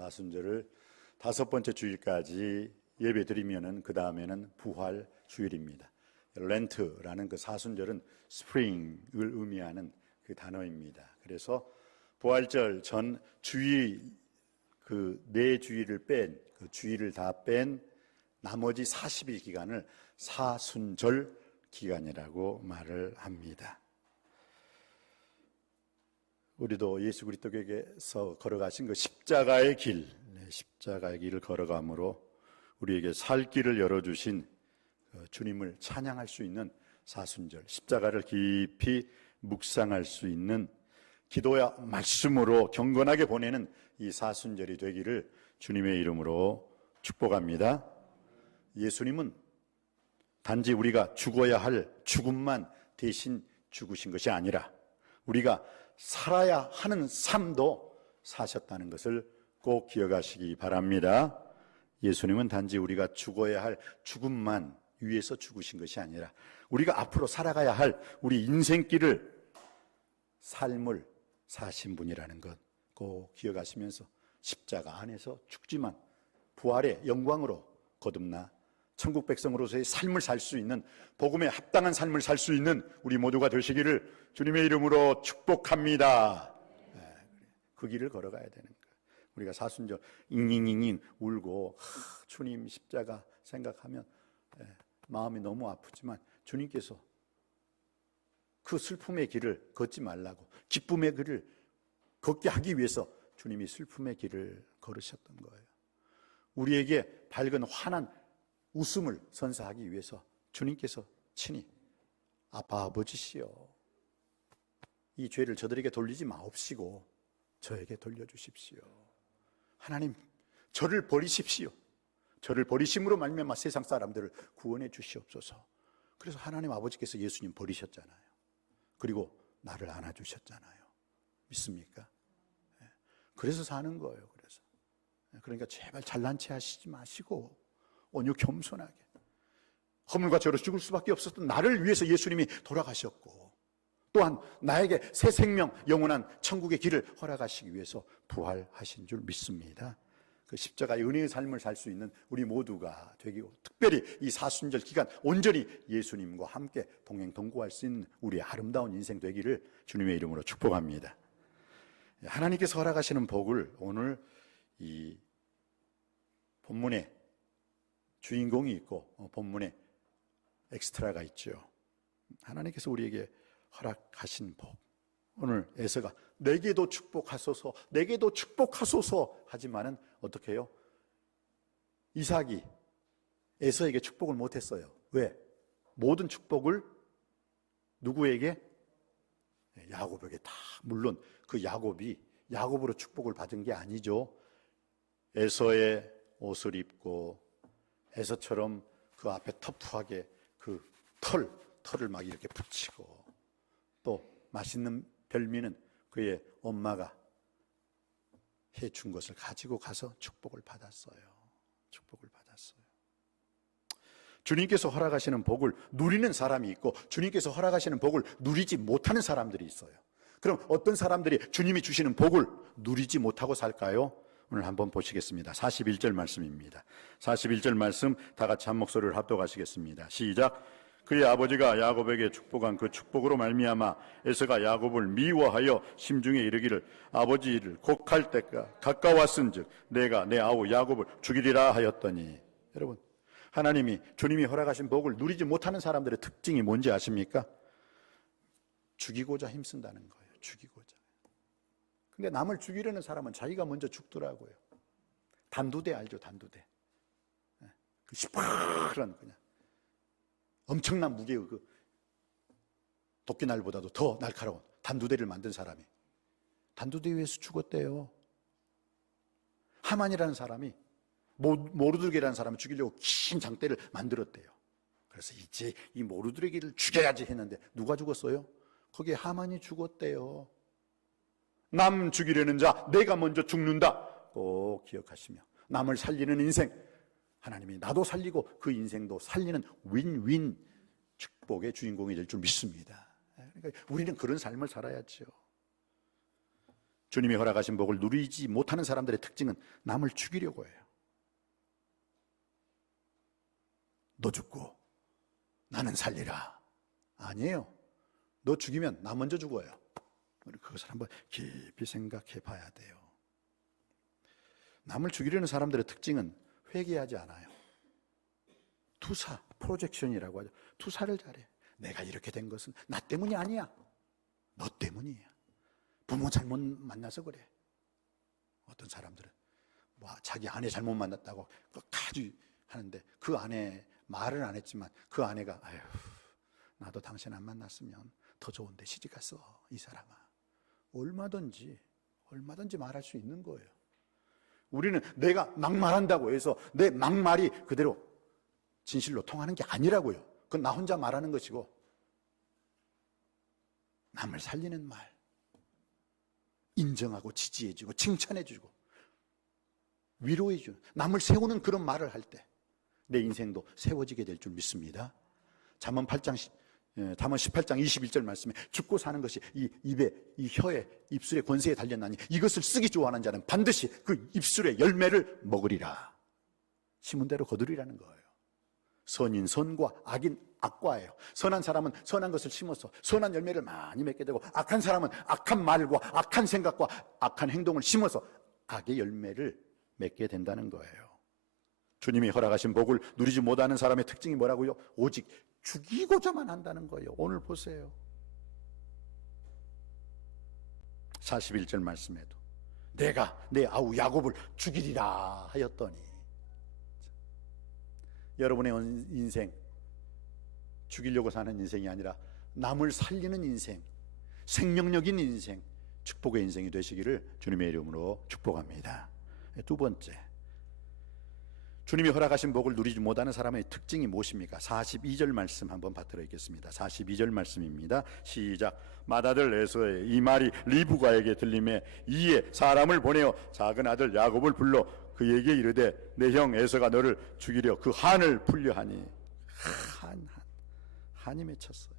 사순절을 5번째 주일까지 예배 드리면은 그 다음에는 부활 주일입니다. 렌트라는 그 사순절은 스프링을 의미하는 그 단어입니다. 그래서 부활절 전 주일 그 네 주일을 뺀 그 주일을 다 뺀 나머지 40일 기간을 사순절 기간이라고 말을 합니다. 우리도 예수 그리스도께서 걸어가신 그 십자가의 길, 십자가의 길을 걸어감으로 우리에게 살 길을 열어주신 주님을 찬양할 수 있는 사순절, 십자가를 깊이 묵상할 수 있는 기도와 말씀으로 경건하게 보내는 이 사순절이 되기를 주님의 이름으로 축복합니다. 예수님은 단지 우리가 죽어야 할 죽음만 대신 죽으신 것이 아니라 우리가 살아야 하는 삶도 사셨다는 것을 꼭 기억하시기 바랍니다. 예수님은 단지 우리가 죽어야 할 죽음만 위해서 죽으신 것이 아니라 우리가 앞으로 살아가야 할 우리 인생길을 삶을 사신 분이라는 것 꼭 기억하시면서 십자가 안에서 죽지만 부활의 영광으로 거듭나 천국 백성으로서의 삶을 살 수 있는 복음에 합당한 삶을 살 수 있는 우리 모두가 되시기를 주님의 이름으로 축복합니다. 그 길을 걸어가야 되는 거예요. 우리가 사순절 잉잉잉잉 울고 주님 십자가 생각하면 마음이 너무 아프지만 주님께서 그 슬픔의 길을 걷지 말라고 기쁨의 길을 걷게 하기 위해서 주님이 슬픔의 길을 걸으셨던 거예요. 우리에게 밝은 환한 웃음을 선사하기 위해서 주님께서 친히 아빠 아버지시여 이 죄를 저들에게 돌리지 마옵시고 저에게 돌려주십시오. 하나님 저를 버리십시오. 저를 버리심으로 말미암아 세상 사람들을 구원해 주시옵소서. 그래서 하나님 아버지께서 예수님 버리셨잖아요. 그리고 나를 안아주셨잖아요. 믿습니까? 그래서 사는 거예요. 그러니까 제발 잘난 체 하시지 마시고 온유 겸손하게 허물과 죄로 죽을 수밖에 없었던 나를 위해서 예수님이 돌아가셨고 또한 나에게 새 생명 영원한 천국의 길을 허락하시기 위해서 부활하신 줄 믿습니다. 그 십자가의 은혜의 삶을 살 수 있는 우리 모두가 되기고 특별히 이 사순절 기간 온전히 예수님과 함께 동행동거할 수 있는 우리의 아름다운 인생 되기를 주님의 이름으로 축복합니다. 하나님께서 허락하시는 복을 오늘 이 본문에 주인공이 있고 본문에 엑스트라가 있죠. 하나님께서 우리에게 허락하신 복. 오늘 에서가 내게도 축복하소서 내게도 축복하소서 하지만은 어떻게 해요? 이삭이 에서에게 축복을 못했어요. 왜? 모든 축복을 누구에게? 야곱에게 다. 물론 그 야곱으로 축복을 받은 게 아니죠. 에서의 옷을 입고 에서처럼 그 앞에 터프하게 그 털을 막 이렇게 붙이고 또 맛있는 별미는 그의 엄마가 해준 것을 가지고 가서 축복을 받았어요. 주님께서 허락하시는 복을 누리는 사람이 있고 주님께서 허락하시는 복을 누리지 못하는 사람들이 있어요. 그럼 어떤 사람들이 주님이 주시는 복을 누리지 못하고 살까요? 오늘 한번 보시겠습니다. 41절 말씀입니다. 41절 말씀 다 같이 한 목소리를 합독하시겠습니다. 시작. 그의 아버지가 야곱에게 축복한 그 축복으로 말미암아 에서가 야곱을 미워하여 심중에 이르기를 아버지를 곡할 때가 가까웠은즉 내가 내 아우 야곱을 죽이리라 하였더니. 여러분 하나님이 주님이 허락하신 복을 누리지 못하는 사람들의 특징이 뭔지 아십니까? 죽이고자 힘쓴다는 거예요. 죽이고자. 근데 남을 죽이려는 사람은 자기가 먼저 죽더라고요. 단두대 알죠? 단두대. 그 시퍼런 그냥 엄청난 무게의 그 도끼날보다도 더 날카로운 단두대를 만든 사람이 단두대 위에서 죽었대요. 하만이라는 사람이 모르드게라는 사람을 죽이려고 긴 장대를 만들었대요. 그래서 이제 이 모르드게를 죽여야지 했는데 누가 죽었어요? 거기에 하만이 죽었대요. 남 죽이려는 자 내가 먼저 죽는다 꼭 기억하시며 남을 살리는 인생 하나님이 나도 살리고 그 인생도 살리는 윈윈 축복의 주인공이 될 줄 믿습니다. 그러니까 우리는 그런 삶을 살아야죠. 주님이 허락하신 복을 누리지 못하는 사람들의 특징은 남을 죽이려고 해요. 너 죽고 나는 살리라. 아니에요. 너 죽이면 나 먼저 죽어요. 그것을 한번 깊이 생각해 봐야 돼요. 남을 죽이려는 사람들의 특징은 회개하지 않아요. 투사, 프로젝션이라고 하죠. 투사를 잘해. 내가 이렇게 된 것은 나 때문이 아니야. 너 때문이야. 부모 잘못 만나서 그래. 어떤 사람들은 자기 아내 잘못 만났다고 끝까지 하는데 그 아내 말을 안 했지만 그 아내가 아휴 나도 당신 안 만났으면 더 좋은데 시집 갔어 이 사람아. 얼마든지 말할 수 있는 거예요. 우리는 내가 막말한다고 해서 내 막말이 그대로 진실로 통하는 게 아니라고요. 그건 나 혼자 말하는 것이고, 남을 살리는 말, 인정하고 지지해주고 칭찬해주고 위로해주고 남을 세우는 그런 말을 할 때 내 인생도 세워지게 될 줄 믿습니다. 잠언 18장 21절 말씀에 죽고 사는 것이 이 입에, 이 혀에, 입술에 권세에 달렸나니 이것을 쓰기 좋아하는 자는 반드시 그 입술의 열매를 먹으리라. 심은 대로 거두리라는 거예요. 선인 선과 악인 악과예요. 선한 사람은 선한 것을 심어서 선한 열매를 많이 맺게 되고, 악한 사람은 악한 말과 악한 생각과 악한 행동을 심어서 악의 열매를 맺게 된다는 거예요. 주님이 허락하신 복을 누리지 못하는 사람의 특징이 뭐라고요? 오직 죽이고자만 한다는 거예요. 오늘 보세요. 41절 말씀에도 내가 내 아우 야곱을 죽이리라 하였더니, 여러분의 인생 죽이려고 사는 인생이 아니라 남을 살리는 인생, 생명력인 인생, 축복의 인생이 되시기를 주님의 이름으로 축복합니다. 두 번째, 주님이 허락하신 복을 누리지 못하는 사람의 특징이 무엇입니까? 42절 말씀 한번 받들어 읽겠습니다. 42절 말씀입니다. 시작. 맏아들 에서의 이 말이 리브가에게 들림에 이에 사람을 보내어 작은 아들 야곱을 불러 그에게 이르되 내 형 에서가 너를 죽이려 그 한을 풀려 하니. 한이 맺혔어요.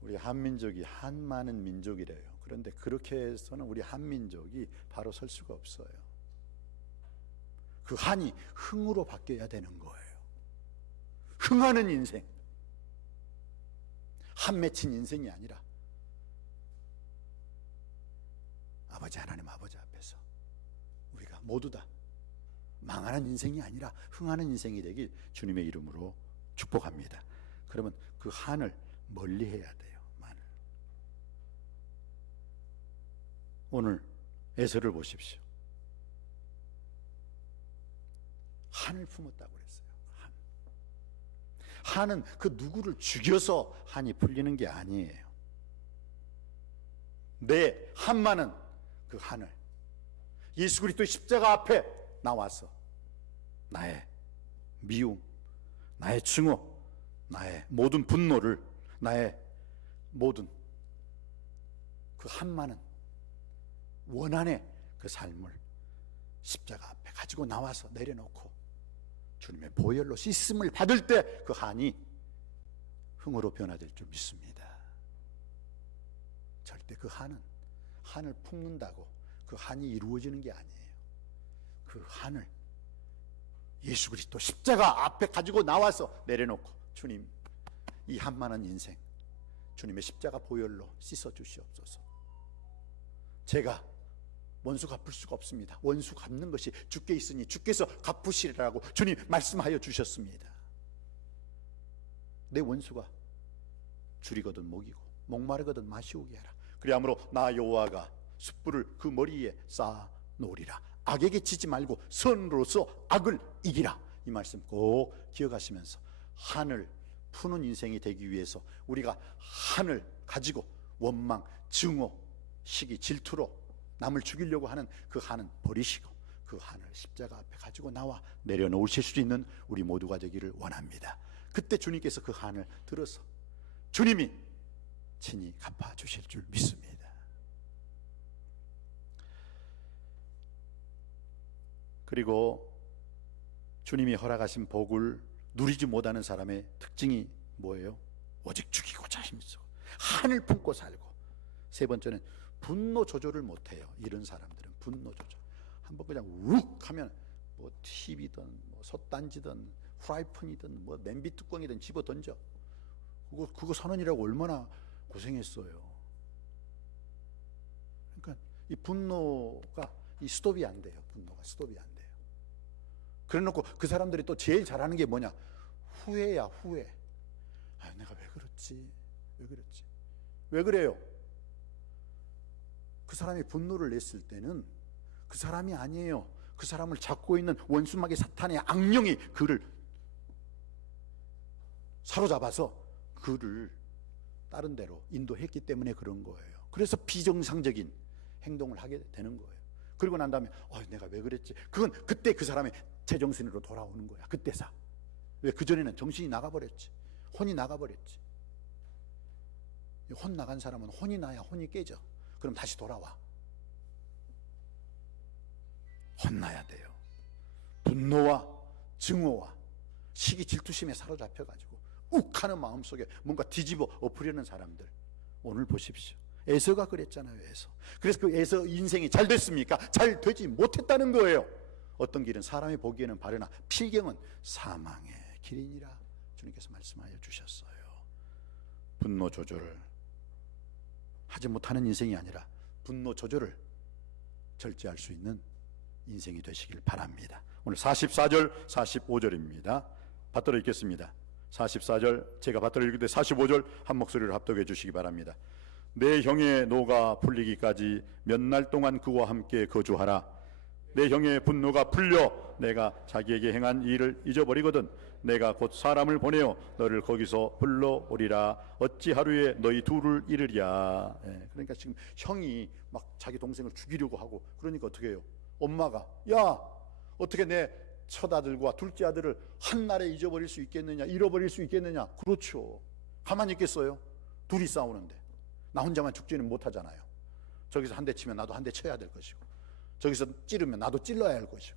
우리 한민족이 한 많은 민족이래요. 그런데 그렇게 해서는 우리 한민족이 바로 설 수가 없어요. 그 한이 흥으로 바뀌어야 되는 거예요. 흥하는 인생, 한 맺힌 인생이 아니라 아버지 하나님 아버지 앞에서 우리가 모두 다 망하는 인생이 아니라 흥하는 인생이 되길 주님의 이름으로 축복합니다. 그러면 그 한을 멀리 해야 돼요. 오늘 에서를 보십시오. 한을 품었다고 그랬어요. 한은 그 누구를 죽여서 한이 풀리는 게 아니에요. 내 한만은 그 한을 예수 그리스도의 십자가 앞에 나와서 나의 미움, 나의 증오, 나의 모든 분노를, 나의 모든 그 한만은 원한의 그 삶을 십자가 앞에 가지고 나와서 내려놓고 주님의 보혈로 씻음을 받을 때 그 한이 흥으로 변화될 줄 믿습니다. 절대 그 한을 품는다고 그 한이 이루어지는 게 아니에요. 그 한을 예수 그리스도 십자가 앞에 가지고 나와서 내려놓고, 주님 이 한만한 인생 주님의 십자가 보혈로 씻어 주시옵소서. 제가 원수 갚을 수가 없습니다. 원수 갚는 것이 주께 있으니 주께서 갚으시리라고 주님 말씀하여 주셨습니다. 내 원수가 줄이거든 먹이고 목마르거든 마시오게 하라. 그리하므로 나 여호와가 숯불을 그 머리에 쌓아 놓으리라. 악에게 지지 말고 선으로서 악을 이기라. 이 말씀 꼭 기억하시면서 한을 푸는 인생이 되기 위해서 우리가 한을 가지고 원망, 증오, 시기, 질투로 남을 죽이려고 하는 그 한은 버리시고 그 한을 십자가 앞에 가지고 나와 내려놓으실 수 있는 우리 모두가 되기를 원합니다. 그때 주님께서 그 한을 들어서 주님이 친히 갚아주실 줄 믿습니다. 그리고 주님이 허락하신 복을 누리지 못하는 사람의 특징이 뭐예요? 오직 죽이고자 힘쓰고 한을 품고 살고 세 번째는 분노 조절을 못해요. 이런 사람들은 분노 조절. 한번 그냥 욱 하면 뭐 TV든 뭐 솥단지든 프라이팬이든 뭐 냄비 뚜껑이든 집어 던져. 그거 선언이라고 얼마나 고생했어요. 그러니까 이 분노가 이 스톱이 안 돼요. 분노가 스톱이 안 돼요. 그래놓고 그 사람들이 또 제일 잘하는 게 뭐냐? 후회야, 후회. 아, 내가 왜 그랬지? 왜 그랬지? 왜 그래요? 그 사람이 분노를 냈을 때는 그 사람이 아니에요. 그 사람을 잡고 있는 원수마귀 사탄의 악령이 그를 사로잡아서 그를 다른 데로 인도했기 때문에 그런 거예요. 그래서 비정상적인 행동을 하게 되는 거예요. 그리고 난 다음에 내가 왜 그랬지? 그건 그때 그 사람의 제정신으로 돌아오는 거야. 그때사. 왜? 그전에는 정신이 나가버렸지. 혼이 나가버렸지. 혼 나간 사람은 혼이 나야 혼이 깨져. 그럼 다시 돌아와. 혼나야 돼요. 분노와 증오와 시기 질투심에 사로잡혀가지고 욱하는 마음속에 뭔가 뒤집어 엎으려는 사람들 오늘 보십시오. 에서가 그랬잖아요. 에서. 그래서 그 에서 인생이 잘 됐습니까? 잘 되지 못했다는 거예요. 어떤 길은 사람이 보기에는 바르나 필경은 사망의 길이니라 주님께서 말씀하여 주셨어요. 분노 조절을 하지 못하는 인생이 아니라 분노 조절을 절제할 수 있는 인생이 되시길 바랍니다. 오늘 44절 45절입니다 받들어 읽겠습니다. 44절 제가 받들어 읽을 때 45절 한 목소리로 합독해 주시기 바랍니다. 내 형의 노가 풀리기까지 몇 날 동안 그와 함께 거주하라. 내 형의 분노가 풀려 내가 자기에게 행한 일을 잊어버리거든 내가 곧 사람을 보내어 너를 거기서 불러오리라. 어찌 하루에 너희 둘을 잃으랴. 그러니까 지금 형이 막 자기 동생을 죽이려고 하고 그러니까 어떻게 해요? 엄마가 야 어떻게 내 첫 아들과 둘째 아들을 한날에 잊어버릴 수 있겠느냐, 잃어버릴 수 있겠느냐. 그렇죠. 가만히 있겠어요? 둘이 싸우는데 나 혼자만 죽지는 못하잖아요. 저기서 한 대 치면 나도 한 대 쳐야 될 것이고 저기서 찌르면 나도 찔러야 할 것이고.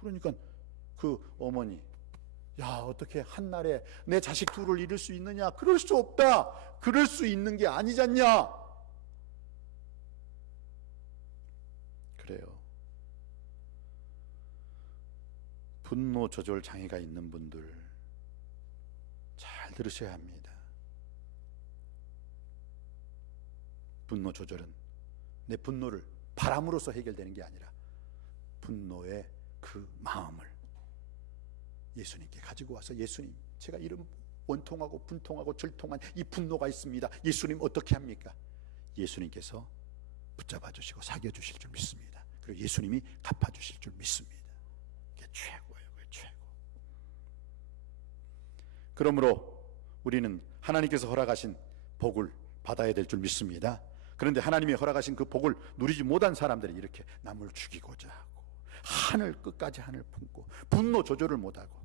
그러니까 그 어머니 야 어떻게 한날에 내 자식 둘을 잃을 수 있느냐. 그럴 수 없다. 그럴 수 있는 게 아니잖냐. 그래요. 분노 조절 장애가 있는 분들 잘 들으셔야 합니다. 분노 조절은 내 분노를 바람으로써 해결되는 게 아니라 분노의 그 마음을 예수님께 가지고 와서 예수님 제가 이런 원통하고 분통하고 절통한 이 분노가 있습니다. 예수님 어떻게 합니까? 예수님께서 붙잡아 주시고 사겨 주실 줄 믿습니다. 그리고 예수님이 갚아 주실 줄 믿습니다. 그게 최고예요. 그게 최고. 그러므로 우리는 하나님께서 허락하신 복을 받아야 될 줄 믿습니다. 그런데 하나님이 허락하신 그 복을 누리지 못한 사람들이 이렇게 남을 죽이고자 하고 하늘 끝까지 한을 품고 분노 조절을 못하고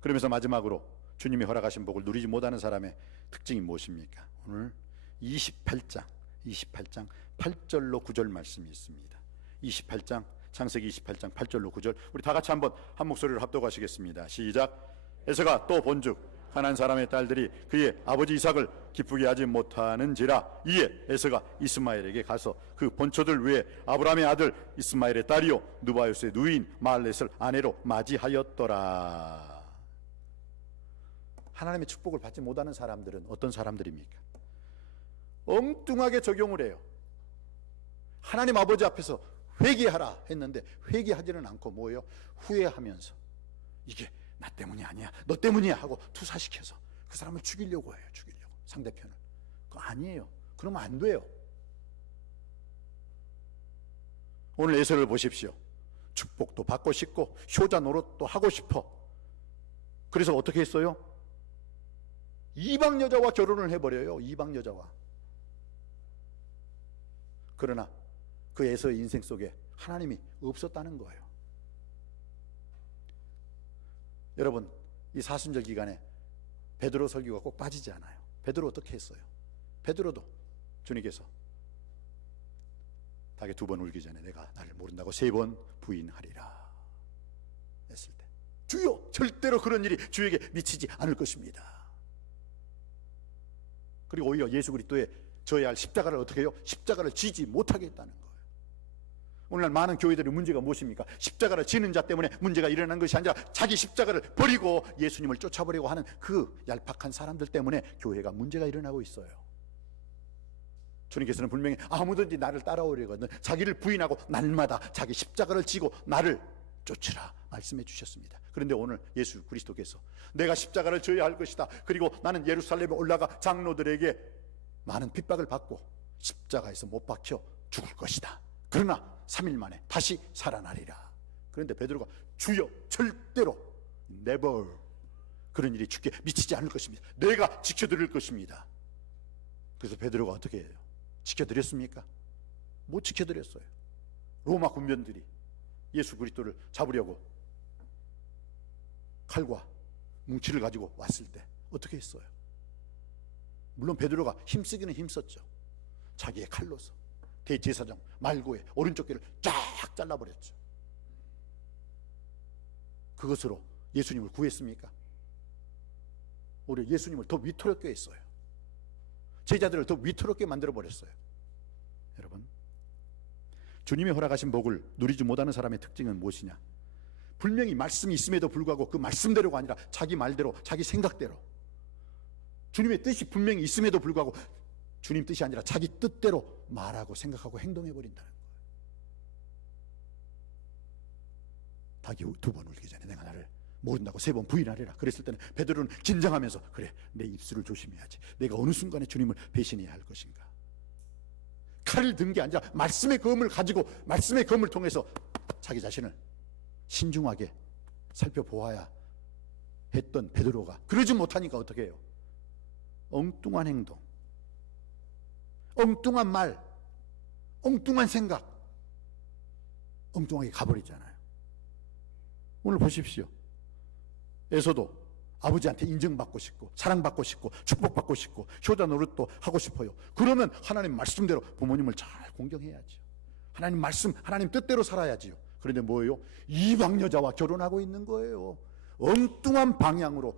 그러면서 마지막으로 주님이 허락하신 복을 누리지 못하는 사람의 특징이 무엇입니까? 오늘 28장 8절로 9절 말씀이 있습니다. 28장 창세기 28장 8절로 9절 우리 다 같이 한번 한 목소리로 합독하시겠습니다. 시작. 에서가 또 본즉 가나안 사람의 딸들이 그의 아버지 이삭을 기쁘게 하지 못하는지라 이에 에서가 이스마엘에게 가서 그 본초들 외에 아브라함의 아들 이스마엘의 딸이요 느바요스의 누이인 마할렛을 아내로 맞이하였더라. 하나님의 축복을 받지 못하는 사람들은 어떤 사람들입니까? 엉뚱하게 적용을 해요. 하나님 아버지 앞에서 회개하라 했는데 회개하지는 않고 뭐예요? 후회하면서 이게 나 때문이 아니야 너 때문이야 하고 투사시켜서 그 사람을 죽이려고 해요. 죽이려고 상대편을. 그거 아니에요. 그러면 안 돼요. 오늘 에서를 보십시오. 축복도 받고 싶고 효자 노릇도 하고 싶어. 그래서 어떻게 했어요? 이방 여자와 결혼을 해버려요. 이방 여자와. 그러나 그 에서의 인생 속에 하나님이 없었다는 거예요. 여러분 이 사순절 기간에 베드로 설교가 꼭 빠지지 않아요. 베드로 어떻게 했어요? 베드로도 주님께서 닭에 2번 울기 전에 내가 나를 모른다고 3번 부인하리라 했을 때 주여 절대로 그런 일이 주에게 미치지 않을 것입니다. 그리고 오히려 예수 그리스도의 져야 할 십자가를 어떻게 해요? 십자가를 지지 못하게 했다는 거예요. 오늘날 많은 교회들의 문제가 무엇입니까? 십자가를 지는 자 때문에 문제가 일어난 것이 아니라 자기 십자가를 버리고 예수님을 쫓아버리고 하는 그 얄팍한 사람들 때문에 교회가 문제가 일어나고 있어요. 주님께서는 분명히 아무든지 나를 따라오려거든 자기를 부인하고 날마다 자기 십자가를 지고 나를 쫓으라 말씀해 주셨습니다. 그런데 오늘 예수 그리스도께서 내가 십자가를 져야 할 것이다, 그리고 나는 예루살렘에 올라가 장로들에게 많은 핍박을 받고 십자가에서 못 박혀 죽을 것이다, 그러나 3일 만에 다시 살아나리라. 그런데 베드로가 주여 절대로 never 그런 일이 주께 미치지 않을 것입니다. 내가 지켜드릴 것입니다. 그래서 베드로가 어떻게 해요? 지켜드렸습니까? 못 지켜드렸어요. 로마 군병들이 예수 그리스도를 잡으려고 칼과 뭉치를 가지고 왔을 때 어떻게 했어요? 물론 베드로가 힘쓰기는 힘썼죠. 자기의 칼로서 대제사장 말고의 오른쪽 귀를 쫙 잘라버렸죠. 그것으로 예수님을 구했습니까? 오히려 예수님을 더 위태롭게 했어요. 제자들을 더 위태롭게 만들어버렸어요. 여러분, 주님의 허락하신 복을 누리지 못하는 사람의 특징은 무엇이냐? 분명히 말씀이 있음에도 불구하고 그 말씀대로가 아니라 자기 말대로, 자기 생각대로, 주님의 뜻이 분명히 있음에도 불구하고 주님 뜻이 아니라 자기 뜻대로 말하고 생각하고 행동해버린다는 거예요. 닭이 2번 울기 전에 내가 나를 모른다고 3번 부인하리라. 그랬을 때는 베드로는 긴장하면서 그래, 내 입술을 조심해야지. 내가 어느 순간에 주님을 배신해야 할 것인가. 칼을 든 게 아니라 말씀의 검을 가지고 말씀의 검을 통해서 자기 자신을 신중하게 살펴보아야 했던 베드로가 그러지 못하니까 어떻게 해요? 엉뚱한 행동, 엉뚱한 말, 엉뚱한 생각, 엉뚱하게 가버리잖아요. 오늘 보십시오. 에서도 아버지한테 인정받고 싶고 사랑받고 싶고 축복받고 싶고 효자 노릇도 하고 싶어요. 그러면 하나님 말씀대로 부모님을 잘 공경해야죠. 하나님 말씀, 하나님 뜻대로 살아야지요. 그런데 뭐예요? 이방 여자와 결혼하고 있는 거예요. 엉뚱한 방향으로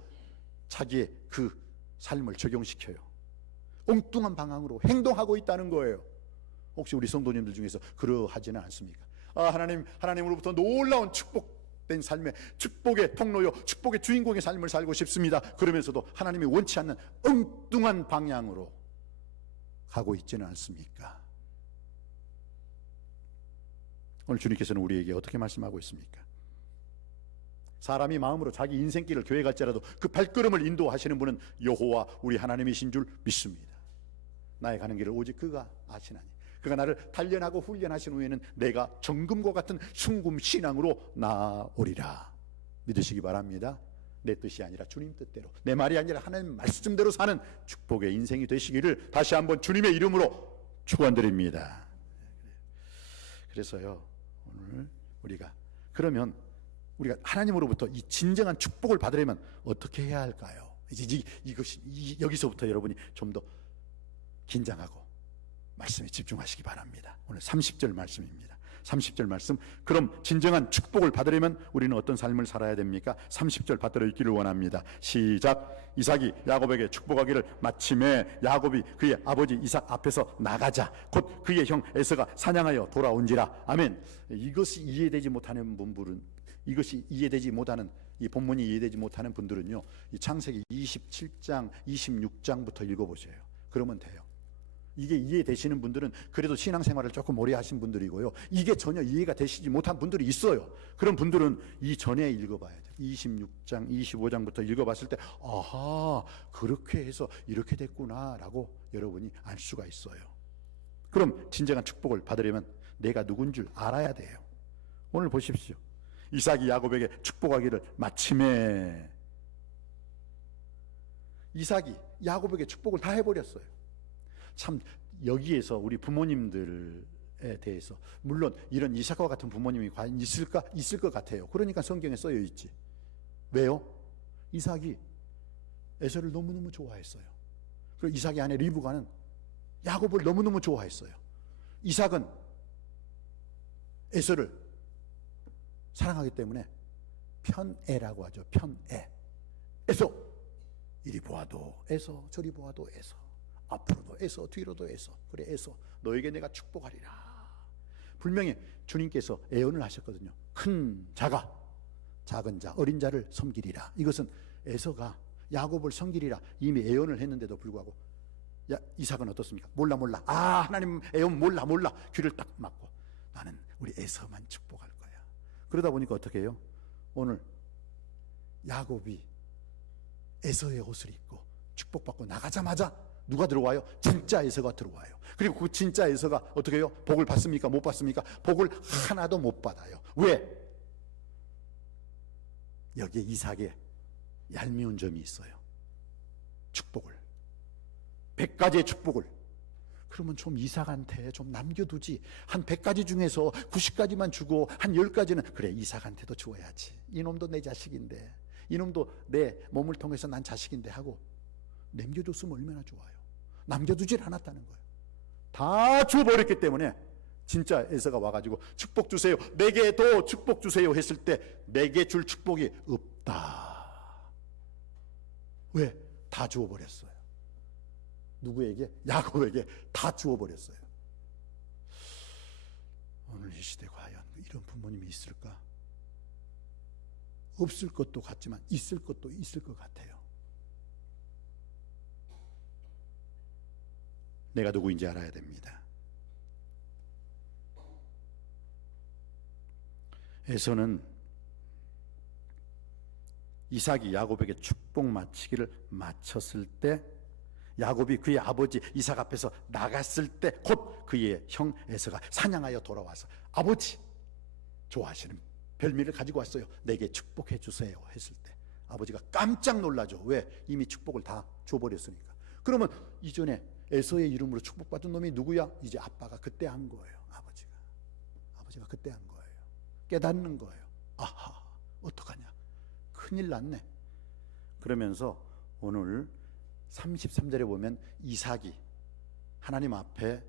자기의 그 삶을 적용시켜요. 엉뚱한 방향으로 행동하고 있다는 거예요. 혹시 우리 성도님들 중에서 그러하지는 않습니까? 하나님으로부터 놀라운 축복된 삶의 축복의 통로요, 축복의 주인공의 삶을 살고 싶습니다. 그러면서도 하나님이 원치 않는 엉뚱한 방향으로 가고 있지는 않습니까? 오늘 주님께서는 우리에게 어떻게 말씀하고 있습니까? 사람이 마음으로 자기 인생길을 교회 갈지라도 그 발걸음을 인도하시는 분은 여호와 우리 하나님이신 줄 믿습니다. 나의 가는 길을 오직 그가 아시나니 그가 나를 단련하고 훈련하신 후에는 내가 정금과 같은 순금 신앙으로 나아오리라. 믿으시기 바랍니다. 내 뜻이 아니라 주님 뜻대로, 내 말이 아니라 하나님 말씀대로 사는 축복의 인생이 되시기를 다시 한번 주님의 이름으로 축원드립니다. 그래서요, 오늘 그러면 우리가 하나님으로부터 이 진정한 축복을 받으려면 어떻게 해야 할까요? 이것이 여기서부터 여러분이 좀 더 긴장하고 말씀에 집중하시기 바랍니다. 오늘 30절 말씀입니다. 30절 말씀. 그럼 진정한 축복을 받으려면 우리는 어떤 삶을 살아야 됩니까? 30절 받들어 읽기를 원합니다. 시작. 이삭이 야곱에게 축복하기를 마침에 야곱이 그의 아버지 이삭 앞에서 나가자 곧 그의 형 에서가 사냥하여 돌아온지라. 아멘. 이것이 이해되지 못하는 분들은, 이것이 이해되지 못하는, 이 본문이 이해되지 못하는 분들은요, 이 창세기 27장 26장부터 읽어보세요. 그러면 돼요. 이게 이해되시는 분들은 그래도 신앙생활을 조금 오래 하신 분들이고요, 이게 전혀 이해가 되시지 못한 분들이 있어요. 그런 분들은 이 전에 읽어봐야 돼요. 26장 25장부터 읽어봤을 때 아하, 그렇게 해서 이렇게 됐구나 라고 여러분이 알 수가 있어요. 그럼 진정한 축복을 받으려면 내가 누군 줄 알아야 돼요. 오늘 보십시오. 이삭이 야곱에게 축복하기를 마침에, 이삭이 야곱에게 축복을 다 해버렸어요. 참, 여기에서 우리 부모님들에 대해서, 물론 이런 이삭과 같은 부모님이 과연 있을까? 있을 것 같아요. 그러니까 성경에 써여 있지. 왜요? 이삭이 에서를 너무너무 좋아했어요. 그리고 이삭의 아내 리브가는 야곱을 너무너무 좋아했어요. 이삭은 에서를 사랑하기 때문에 편애라고 하죠. 편애. 에서 이리 보아도 에서, 저리 보아도 에서. 앞으로도 에서, 뒤로도 에서. 그래, 에서, 너에게 내가 축복하리라. 분명히 주님께서 예언을 하셨거든요. 큰 자가 작은 자, 어린 자를 섬기리라. 이것은 에서가 야곱을 섬기리라 이미 예언을 했는데도 불구하고 이삭은 어떻습니까? 몰라. 하나님 예언 몰라. 귀를 딱 막고 나는 우리 에서만 축복할 거야. 그러다 보니까 어떻게 해요? 오늘 야곱이 에서의 옷을 입고 축복받고 나가자마자 누가 들어와요? 진짜 에서가 들어와요. 그리고 그 진짜 에서가 어떻게 해요? 복을 받습니까? 못 받습니까? 복을 하나도 못 받아요. 왜? 여기에 이삭의 얄미운 점이 있어요. 축복을, 100가지의 축복을, 그러면 좀 이삭한테 좀 남겨두지. 한 100가지 중에서 90가지만 주고 한 10가지는 그래, 이삭한테도 주어야지. 이놈도 내 자식인데, 이놈도 내 몸을 통해서 난 자식인데 하고 남겨줬으면 얼마나 좋아요. 남겨두질 않았다는 거예요. 다 주어버렸기 때문에 진짜 에서가 와가지고 축복 주세요, 내게도 축복 주세요 했을 때 내게 줄 축복이 없다. 왜? 다 주어버렸어요. 누구에게? 야곱에게 다 주어버렸어요. 오늘 이 시대 과연 이런 부모님이 있을까? 없을 것도 같지만 있을 것도 있을 것 같아요. 내가 누구인지 알아야 됩니다. 에서는 이삭이 야곱에게 축복 마치기를 마쳤을 때, 야곱이 그의 아버지 이삭 앞에서 나갔을 때 곧 그의 형 에서가 사냥하여 돌아와서 아버지 좋아하시는 별미를 가지고 왔어요. 내게 축복해 주세요 했을 때 아버지가 깜짝 놀라죠. 왜? 이미 축복을 다 줘버렸으니까. 그러면 이전에 에서의 이름으로 축복받은 놈이 누구야? 이제 아빠가 그때 한 거예요. 아버지가 그때 한 거예요. 깨닫는 거예요. 아하, 어떡하냐, 큰일 났네. 그러면서 오늘 33절에 보면 이삭이 하나님 앞에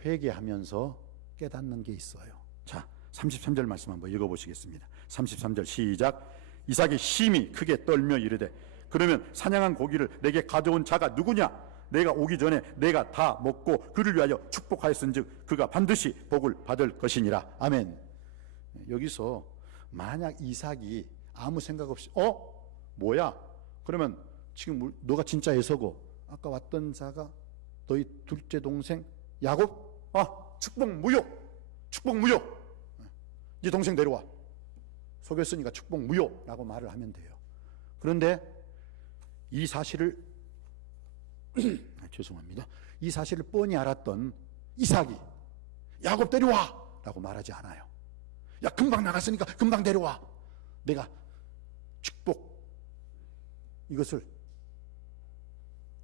회개하면서 깨닫는 게 있어요. 자, 33절 말씀 한번 읽어보시겠습니다. 33절 시작. 이삭이 심히 크게 떨며 이르되 그러면 사냥한 고기를 내게 가져온 자가 누구냐? 내가 오기 전에 내가 다 먹고 그를 위하여 축복하였은즉 그가 반드시 복을 받을 것이니라. 아멘. 여기서 만약 이삭이 아무 생각 없이 뭐야? 그러면 지금 너가 진짜 에서고 아까 왔던 자가 너희 둘째 동생 야곱? 축복 무효. 네 동생 데려와. 속였으니까 축복 무효라고 말을 하면 돼요. 그런데 이 사실을 죄송합니다. 이 사실을 뻔히 알았던 이삭이 야곱 데려와 라고 말하지 않아요. 야, 금방 나갔으니까 금방 데려와. 내가 축복 이것을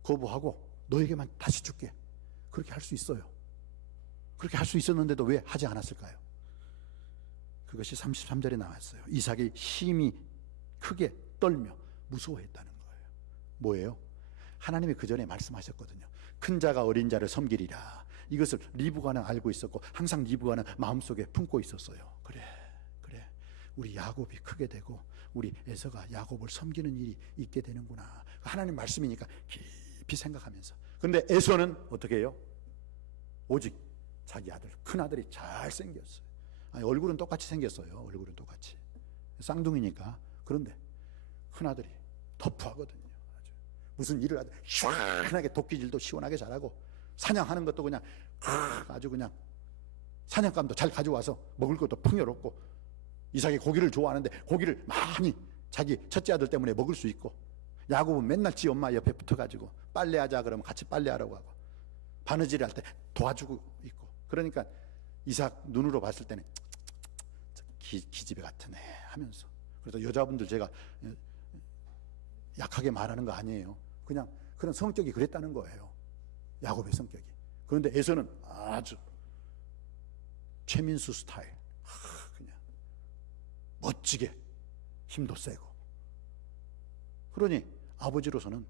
거부하고 너에게만 다시 줄게. 그렇게 할 수 있어요. 그렇게 할 수 있었는데도 왜 하지 않았을까요? 그것이 33절에 나왔어요. 이삭이 심히 크게 떨며 무서워했다는 거예요. 뭐예요? 하나님이 그 전에 말씀하셨거든요. 큰 자가 어린 자를 섬기리라. 이것을 리브가는 알고 있었고 항상 리브가는 마음속에 품고 있었어요. 그래 우리 야곱이 크게 되고 우리 에서가 야곱을 섬기는 일이 있게 되는구나. 하나님 말씀이니까 깊이 생각하면서. 그런데 에서는 어떻게 해요? 오직 자기 아들, 큰 아들이 잘생겼어요. 아니, 얼굴은 똑같이 생겼어요. 얼굴은 똑같이 쌍둥이니까. 그런데 큰 아들이 터프하거든요. 무슨 일을 하든 시원하게 도끼질도 시원하게 잘하고 사냥하는 것도 그냥 아주 그냥 사냥감도 잘 가져와서 먹을 것도 풍요롭고, 이삭이 고기를 좋아하는데 고기를 많이 자기 첫째 아들 때문에 먹을 수 있고, 야곱은 맨날 지 엄마 옆에 붙어가지고 빨래하자 그러면 같이 빨래하라고 하고 바느질 할 때 도와주고 있고. 그러니까 이삭 눈으로 봤을 때는 기집애 같은 애 하면서. 그래서 여자분들 제가 약하게 말하는 거 아니에요. 그냥 그런 성격이 그랬다는 거예요. 야곱의 성격이. 그런데 에서는 아주 최민수 스타일, 그냥 멋지게 힘도 세고. 그러니 아버지로서는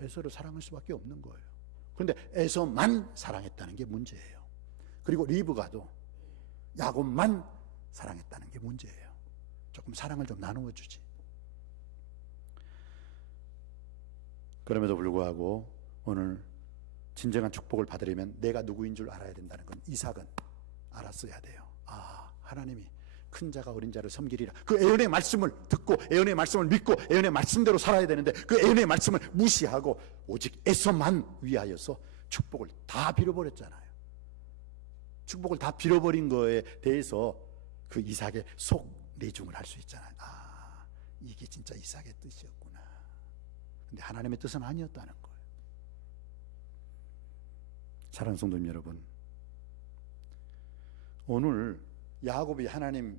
에서를 사랑할 수밖에 없는 거예요. 그런데 에서만 사랑했다는 게 문제예요. 그리고 리브가도 야곱만 사랑했다는 게 문제예요. 조금 사랑을 좀 나누어 주지. 그럼에도 불구하고 오늘 진정한 축복을 받으려면 내가 누구인 줄 알아야 된다는 건 이삭은 알았어야 돼요. 하나님이 큰 자가 어린 자를 섬기리라. 그 애언의 말씀을 듣고 애언의 말씀을 믿고 애언의 말씀대로 살아야 되는데 그 애언의 말씀을 무시하고 오직 에서만 위하여서 축복을 다 빌어버렸잖아요. 축복을 다 빌어버린 거에 대해서 그 이삭의 속 내중을 할 수 있잖아요. 이게 진짜 이삭의 뜻이었구나. 근데 하나님의 뜻은 아니었다는 거예요. 사랑하는 성도님 여러분, 오늘 야곱이 하나님의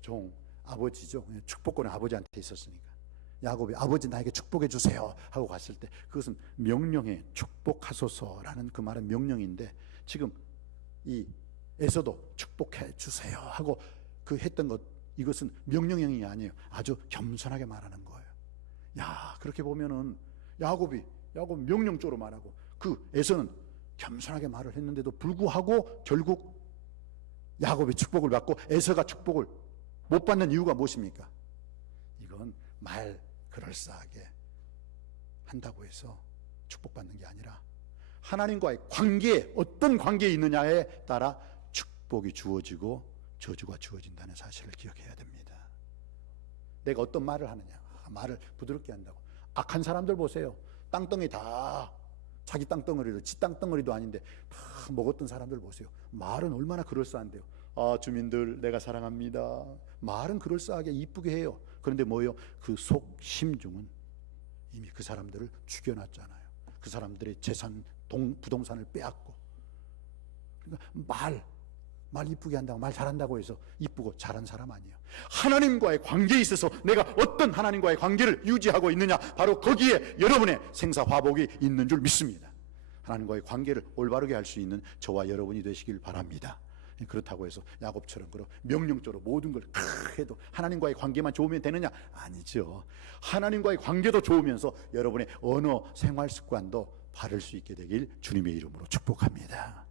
종, 아버지죠. 축복권은 아버지한테 있었으니까 야곱이 아버지 나에게 축복해 주세요 하고 갔을 때 그것은 명령에 축복하소서라는 그 말은 명령인데 지금 이 에서도 축복해 주세요 하고 그 했던 것, 이것은 명령형이 아니에요. 아주 겸손하게 말하는 거예요. 그렇게 보면은 야곱이 명령적으로 말하고 그 에서는 겸손하게 말을 했는데도 불구하고 결국 야곱이 축복을 받고 에서가 축복을 못 받는 이유가 무엇입니까? 이건 말 그럴싸하게 한다고 해서 축복받는 게 아니라 하나님과의 관계, 어떤 관계에 있느냐에 따라 축복이 주어지고 저주가 주어진다는 사실을 기억해야 됩니다. 내가 어떤 말을 하느냐, 말을 부드럽게 한다고. 악한 사람들 보세요. 땅덩이 다 자기 땅덩어리도 지 땅덩어리도 아닌데 다 먹었던 사람들 보세요. 말은 얼마나 그럴싸한데요. 주민들 내가 사랑합니다. 말은 그럴싸하게 이쁘게 해요. 그런데 뭐예요? 그 속 심중은 이미 그 사람들을 죽여놨잖아요. 그 사람들의 재산, 부동산을 빼앗고. 그러니까 말 이쁘게 한다고, 말 잘한다고 해서 이쁘고 잘한 사람 아니에요. 하나님과의 관계에 있어서 내가 어떤 하나님과의 관계를 유지하고 있느냐, 바로 거기에 여러분의 생사화복이 있는 줄 믿습니다. 하나님과의 관계를 올바르게 할 수 있는 저와 여러분이 되시길 바랍니다. 그렇다고 해서 야곱처럼 명령적으로 모든 걸 해도 하나님과의 관계만 좋으면 되느냐? 아니죠. 하나님과의 관계도 좋으면서 여러분의 언어, 생활 습관도 바를 수 있게 되길 주님의 이름으로 축복합니다.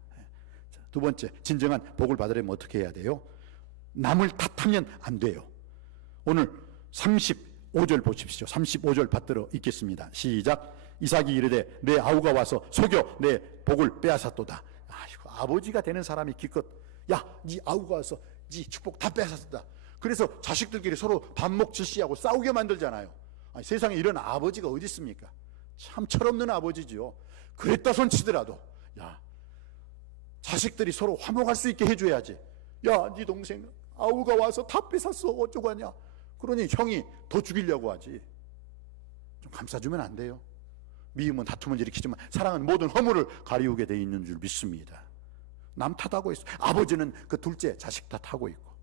두 번째, 진정한 복을 받으려면 어떻게 해야 돼요? 남을 탓하면 안 돼요. 오늘 35절 보십시오. 35절 받들어 읽겠습니다. 시작. 이삭이 이르되 내 아우가 와서 속여 내 복을 빼앗았도다. 아버지가 되는 사람이 기껏 네 아우가 와서 네 축복 다 빼앗았다. 그래서 자식들끼리 서로 반목질시하고 싸우게 만들잖아요. 세상에 이런 아버지가 어디 있습니까? 참 철없는 아버지죠. 그랬다 손 치더라도 자식들이 서로 화목할 수 있게 해줘야지. 네 동생 아우가 와서 다 뺏었어 어쩌고 하냐. 그러니 형이 더 죽이려고 하지. 좀 감싸주면 안 돼요? 미움은 다툼을 일으키지만 사랑은 모든 허물을 가리우게 돼 있는 줄 믿습니다. 남 탓하고 있어. 아버지는 그 둘째 자식 탓하고 있고.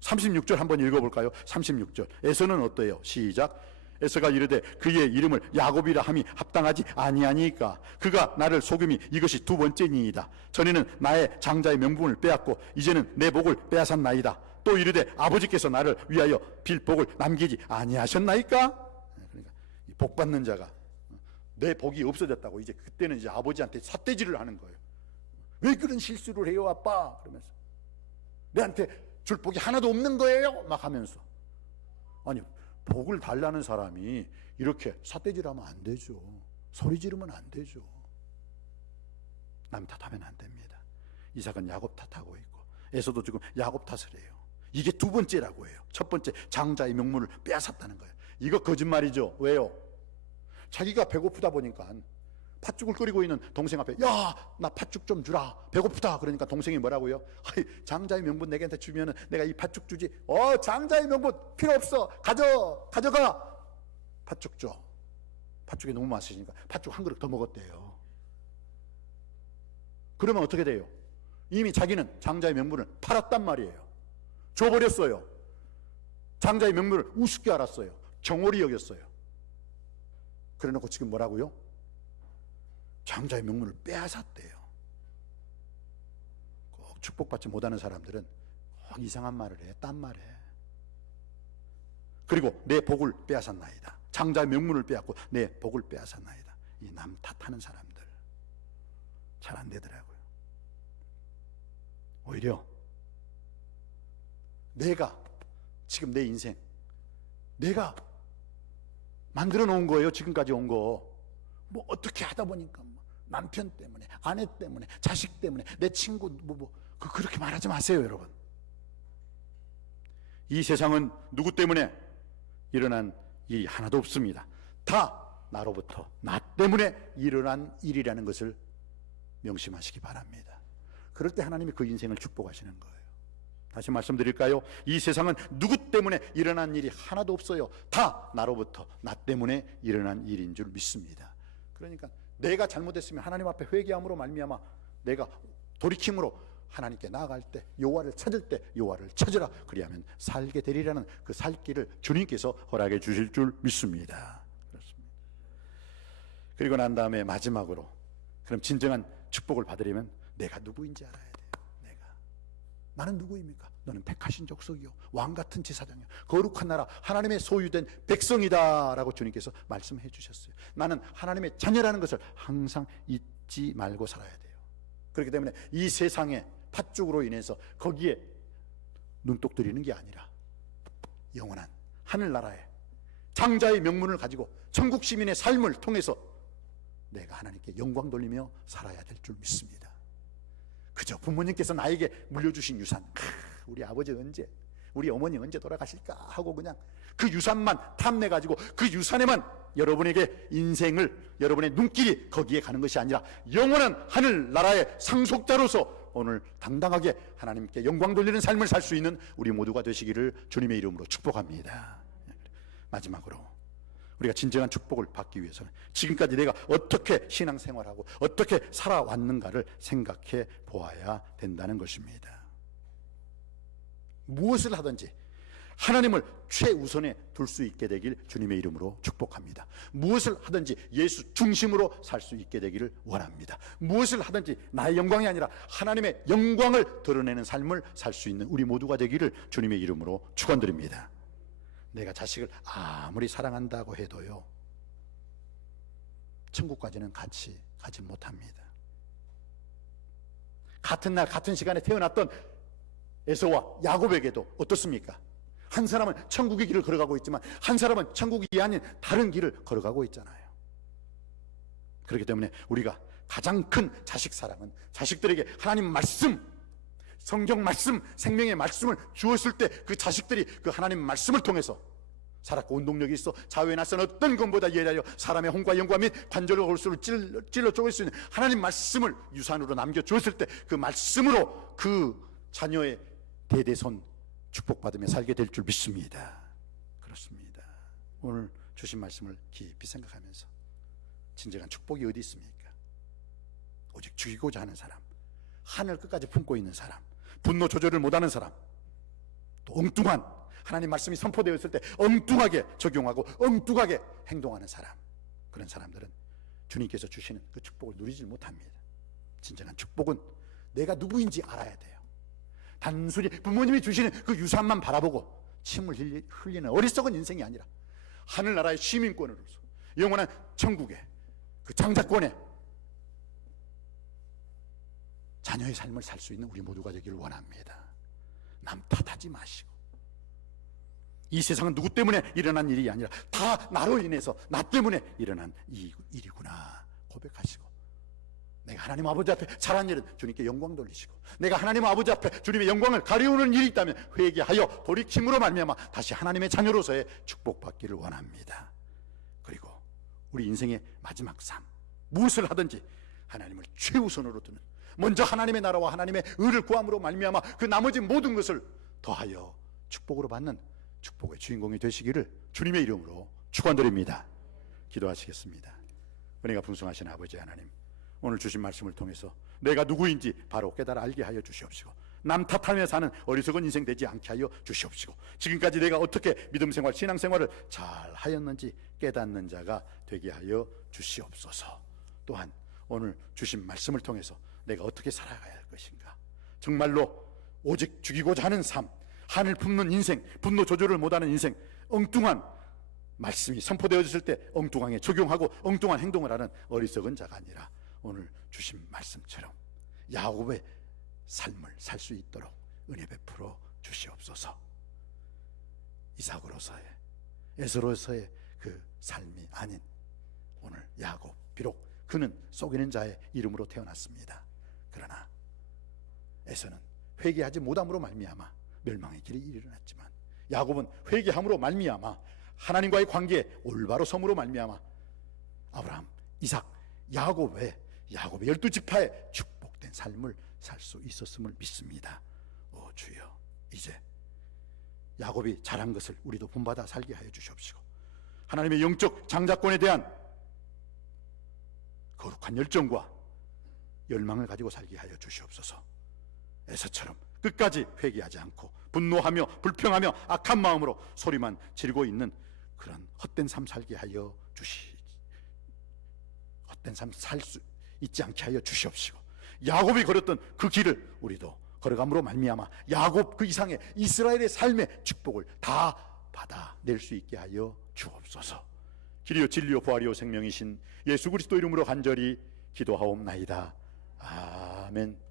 36절 한번 읽어볼까요? 36절 에서는 어때요? 시작. 에서가 이르되 그의 이름을 야곱이라 함이 합당하지 아니하니까 그가 나를 속임이 이것이 두 번째니이다. 전에는 나의 장자의 명분을 빼앗고 이제는 내 복을 빼앗았나이다. 또 이르되 아버지께서 나를 위하여 빌 복을 남기지 아니하셨나이까? 그러니까 복 받는 자가 내 복이 없어졌다고 이제 그때는 이제 아버지한테 삿대질을 하는 거예요. 왜 그런 실수를 해요 아빠? 그러면서 내한테 줄 복이 하나도 없는 거예요? 막 하면서. 아니 복을 달라는 사람이 이렇게 삿대질하면 안 되죠. 소리 지르면 안 되죠. 남 탓하면 안 됩니다. 이삭은 야곱 탓하고 있고 에서도 지금 야곱 탓을 해요. 이게 두 번째라고 해요. 첫 번째 장자의 명분을 빼앗았다는 거예요. 이거 거짓말이죠. 왜요? 자기가 배고프다 보니까 팥죽을 끓이고 있는 동생 앞에 나 팥죽 좀 주라 배고프다. 그러니까 동생이 뭐라고요? 장자의 명분 내게한테 주면은 내가 이 팥죽 주지. 장자의 명분 필요 없어. 가져가. 팥죽 줘. 팥죽이 너무 맛있으니까 팥죽 한 그릇 더 먹었대요. 그러면 어떻게 돼요? 이미 자기는 장자의 명분을 팔았단 말이에요. 줘버렸어요. 장자의 명분을 우습게 알았어요. 경홀히 여겼어요. 그래놓고 지금 뭐라고요? 장자의 명분을 빼앗았대요. 꼭 축복받지 못하는 사람들은 꼭 이상한 말을 해. 딴 말해. 그리고 내 복을 빼앗았나이다. 장자의 명분을 빼앗고 내 복을 빼앗았나이다. 이 남 탓하는 사람들 잘 안 되더라고요. 오히려 내가 지금 내 인생 내가 만들어 놓은 거예요. 지금까지 온 거. 뭐 어떻게 하다 보니까 뭐 남편 때문에, 아내 때문에, 자식 때문에, 내 친구 그렇게 말하지 마세요, 여러분. 이 세상은 누구 때문에 일어난 일이 하나도 없습니다. 다 나로부터, 나 때문에 일어난 일이라는 것을 명심하시기 바랍니다. 그럴 때 하나님이 그 인생을 축복하시는 거예요. 다시 말씀드릴까요? 이 세상은 누구 때문에 일어난 일이 하나도 없어요. 다 나로부터, 나 때문에 일어난 일인 줄 믿습니다. 그러니까 내가 잘못했으면 하나님 앞에 회개함으로 말미암아 내가 돌이킴으로 하나님께 나아갈 때, 여호와를 찾을 때 여호와를 찾으라, 그리하면 살게 되리라는 그 살 길을 주님께서 허락해 주실 줄 믿습니다. 그렇습니다. 그리고 난 다음에 마지막으로, 그럼 진정한 축복을 받으려면 내가 누구인지 알아야 돼요. 나는 누구입니까? 너는 택하신 족속이요, 왕같은 제사장이요, 거룩한 나라, 하나님의 소유된 백성이다 라고 주님께서 말씀해 주셨어요. 나는 하나님의 자녀라는 것을 항상 잊지 말고 살아야 돼요. 그렇기 때문에 이 세상의 팥죽으로 인해서 거기에 눈독 들이는 게 아니라 영원한 하늘나라의 장자의 명분을 가지고 천국 시민의 삶을 통해서 내가 하나님께 영광 돌리며 살아야 될 줄 믿습니다. 그저 부모님께서 나에게 물려주신 유산, 우리 아버지 언제, 우리 어머니 언제 돌아가실까 하고 그냥 그 유산만 탐내가지고 그 유산에만 여러분에게 인생을, 여러분의 눈길이 거기에 가는 것이 아니라 영원한 하늘나라의 상속자로서 오늘 당당하게 하나님께 영광 돌리는 삶을 살 수 있는 우리 모두가 되시기를 주님의 이름으로 축복합니다. 마지막으로 우리가 진정한 축복을 받기 위해서는 지금까지 내가 어떻게 신앙생활하고 어떻게 살아왔는가를 생각해 보아야 된다는 것입니다. 무엇을 하든지 하나님을 최우선에 둘 수 있게 되길 주님의 이름으로 축복합니다. 무엇을 하든지 예수 중심으로 살 수 있게 되기를 원합니다. 무엇을 하든지 나의 영광이 아니라 하나님의 영광을 드러내는 삶을 살 수 있는 우리 모두가 되기를 주님의 이름으로 축원드립니다. 내가 자식을 아무리 사랑한다고 해도요, 천국까지는 같이 가지 못합니다. 같은 날 같은 시간에 태어났던 에서와 야곱에게도 어떻습니까? 한 사람은 천국의 길을 걸어가고 있지만 한 사람은 천국이 아닌 다른 길을 걸어가고 있잖아요. 그렇기 때문에 우리가 가장 큰 자식 사랑은 자식들에게 하나님 말씀, 성경 말씀, 생명의 말씀을 주었을 때 그 자식들이 그 하나님 말씀을 통해서 살았고 운동력이 있어 자유에 나선 어떤 것보다 예리하여 사람의 혼과 영과 및 관절과 골수를 찔러 쪼갤 수 있는 하나님 말씀을 유산으로 남겨주었을 때 그 말씀으로 그 자녀의 대대손 축복받으며 살게 될 줄 믿습니다. 그렇습니다. 오늘 주신 말씀을 깊이 생각하면서 진정한 축복이 어디 있습니까? 오직 죽이고자 하는 사람, 하늘 끝까지 품고 있는 사람, 분노 조절을 못하는 사람, 또 엉뚱한 하나님 말씀이 선포되었을 때 엉뚱하게 적용하고 엉뚱하게 행동하는 사람, 그런 사람들은 주님께서 주시는 그 축복을 누리지 못합니다. 진정한 축복은 내가 누구인지 알아야 돼요. 단순히 부모님이 주시는 그 유산만 바라보고 침을 흘리는 어리석은 인생이 아니라 하늘나라의 시민권으로서 영원한 천국의 그 장자권의 자녀의 삶을 살 수 있는 우리 모두가 되기를 원합니다. 남 탓하지 마시고, 이 세상은 누구 때문에 일어난 일이 아니라 다 나로 인해서, 나 때문에 일어난 일이구나 고백하시고, 내가 하나님 아버지 앞에 잘한 일은 주님께 영광 돌리시고, 내가 하나님 아버지 앞에 주님의 영광을 가리우는 일이 있다면 회개하여 돌이킴으로 말미암아 다시 하나님의 자녀로서의 축복받기를 원합니다. 그리고 우리 인생의 마지막 삶, 무엇을 하든지 하나님을 최우선으로 두는, 먼저 하나님의 나라와 하나님의 의를 구함으로 말미암아 그 나머지 모든 것을 더하여 축복으로 받는 축복의 주인공이 되시기를 주님의 이름으로 축원드립니다. 기도하시겠습니다. 은혜가 풍성하신 아버지 하나님, 오늘 주신 말씀을 통해서 내가 누구인지 바로 깨달아 알게 하여 주시옵시고, 남 탓하며 사는 어리석은 인생 되지 않게 하여 주시옵시고, 지금까지 내가 어떻게 믿음생활, 신앙생활을 잘 하였는지 깨닫는 자가 되게 하여 주시옵소서. 또한 오늘 주신 말씀을 통해서 내가 어떻게 살아가야 할 것인가, 정말로 오직 죽이고자 하는 삶, 한을 품는 인생, 분노 조절을 못하는 인생, 엉뚱한 말씀이 선포되어졌을 때 엉뚱하게 적용하고 엉뚱한 행동을 하는 어리석은 자가 아니라 오늘 주신 말씀처럼 야곱의 삶을 살 수 있도록 은혜 베풀어 주시옵소서. 이삭으로서의, 에서로서의 그 삶이 아닌 오늘 야곱, 비록 그는 속이는 자의 이름으로 태어났습니다. 그러나 에서는 회개하지 못함으로 말미암아 멸망의 길이 일어났지만, 야곱은 회개함으로 말미암아 하나님과의 관계에 올바로 섬으로 말미암아 아브라함, 이삭, 야곱의 12지파의 축복된 삶을 살 수 있었음을 믿습니다. 오 주여, 이제 야곱이 잘한 것을 우리도 본받아 살게 하여 주시옵시고, 하나님의 영적 장자권에 대한 거룩한 열정과 열망을 가지고 살게 하여 주시옵소서. 에서처럼 끝까지 회개하지 않고 분노하며 불평하며 악한 마음으로 소리만 지르고 있는 그런 헛된 삶 살게 하여 헛된 삶 살 수 있지 않게 하여 주시옵시고, 야곱이 걸었던 그 길을 우리도 걸어감으로 말미암아 야곱 그 이상의 이스라엘의 삶의 축복을 다 받아낼 수 있게 하여 주옵소서. 길이요 진리요 부활이요 생명이신 예수 그리스도 이름으로 간절히 기도하옵나이다. 아멘.